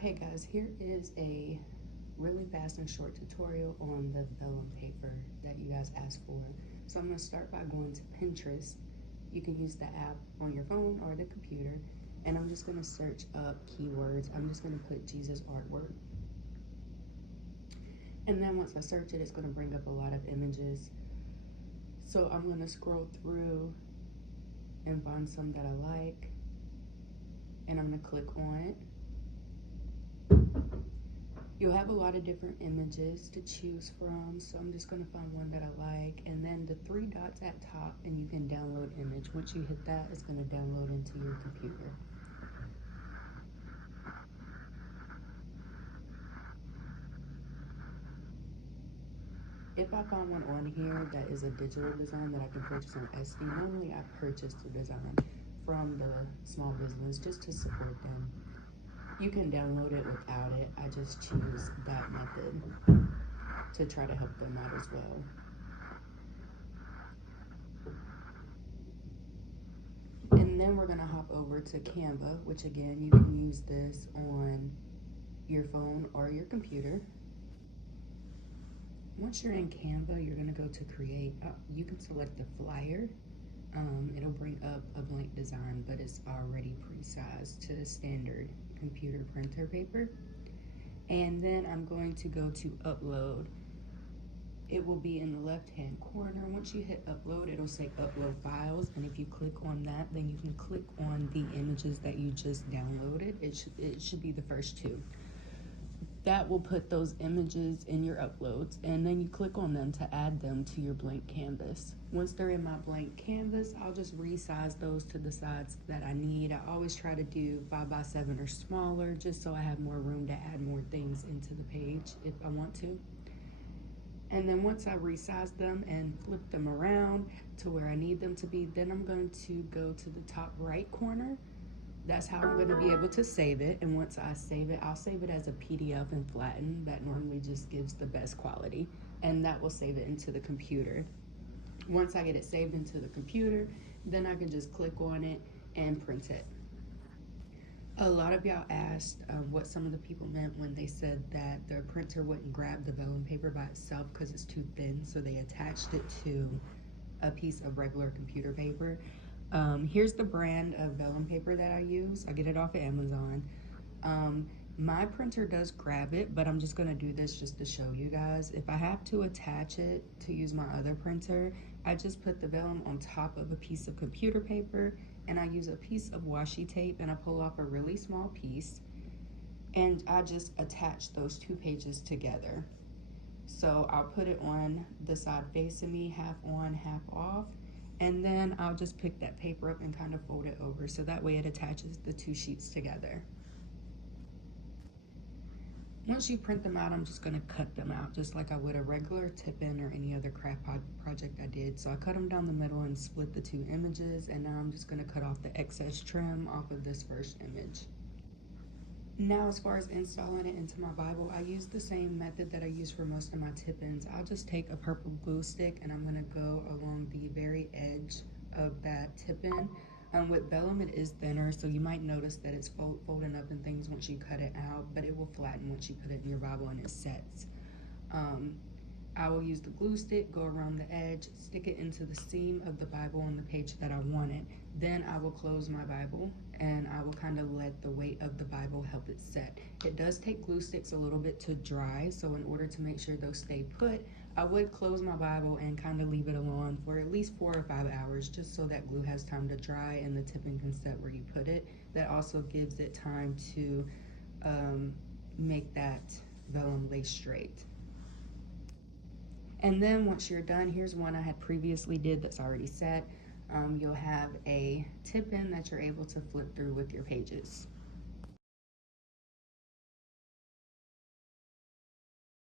Okay guys, here is a really fast and short tutorial on the vellum paper that you guys asked for. So I'm going to start by going to Pinterest. You can use the app on your phone or the computer, and I'm just going to search up keywords. I'm just going to put Jesus artwork. And then once I search it, it's going to bring up a lot of images. So I'm going to scroll through and find some that I like, and I'm going to click on it. You'll have a lot of different images to choose from, so I'm just going to find one that I like, and then the three dots at top, and you can download image. Once you hit that, it's going to download into your computer. If I find one on here that is a digital design that I can purchase on Etsy, normally I purchase the design from the small business just to support them. You can download it without it. I just choose that method to try to help them out as well. And then we're gonna hop over to Canva, which again, you can use this on your phone or your computer. Once you're in Canva, you're gonna go to create. You can select the flyer. It'll bring up a blank design, but it's already pre-sized to standard computer printer paper. And then I'm going to go to upload. It will be in the left-hand corner. Once you hit upload, it'll say upload files, and if you click on that, then you can click on the images that you just downloaded. It should be the first two. That will put those images in your uploads, and then you click on them to add them to your blank canvas. Once they're in my blank canvas, I'll just resize those to the size that I need. I always try to do 5x7 or smaller, just so I have more room to add more things into the page if I want to. And then once I resize them and flip them around to where I need them to be, then I'm going to go to the top right corner. That's how I'm going to be able to save it. And once I save it, I'll save it as a PDF and flatten. That normally just gives the best quality, and that will save it into the computer. Once I get it saved into the computer, then I can just click on it and print it. A lot of y'all asked what some of the people meant when they said that their printer wouldn't grab the vellum paper by itself because it's too thin, so they attached it to a piece of regular computer paper. Here's the brand of vellum paper that I use. I get it off of Amazon. My printer does grab it, but I'm just gonna do this just to show you guys. If I have to attach it to use my other printer, I just put the vellum on top of a piece of computer paper, and I use a piece of washi tape, and I pull off a really small piece, and I just attach those two pages together. So I'll put it on the side facing me, half on, half off, and then I'll just pick that paper up and kind of fold it over, so that way it attaches the two sheets together. Once you print them out, I'm just gonna cut them out just like I would a regular tip-in or any other craft project I did. So I cut them down the middle and split the two images, and now I'm just gonna cut off the excess trim off of this first image. Now, as far as installing it into my Bible, I use the same method that I use for most of my tip-ins. I'll just take a purple glue stick, and I'm gonna go along the very edge of that tip-in. With vellum, it is thinner, so you might notice that it's folding up and things once you cut it out, but it will flatten once you put it in your Bible and it sets. I will use the glue stick, go around the edge, stick it into the seam of the Bible on the page that I want it. Then I will close my Bible, and I will kind of let the weight of the Bible help it set. It does take glue sticks a little bit to dry, so in order to make sure those stay put, I would close my Bible and kind of leave it alone for at least 4 or 5 hours, just so that glue has time to dry and the tipping can set where you put it. That also gives it time to make that vellum lay straight. And then once you're done, here's one I had previously did that's already set. You'll have a tip-in that you're able to flip through with your pages.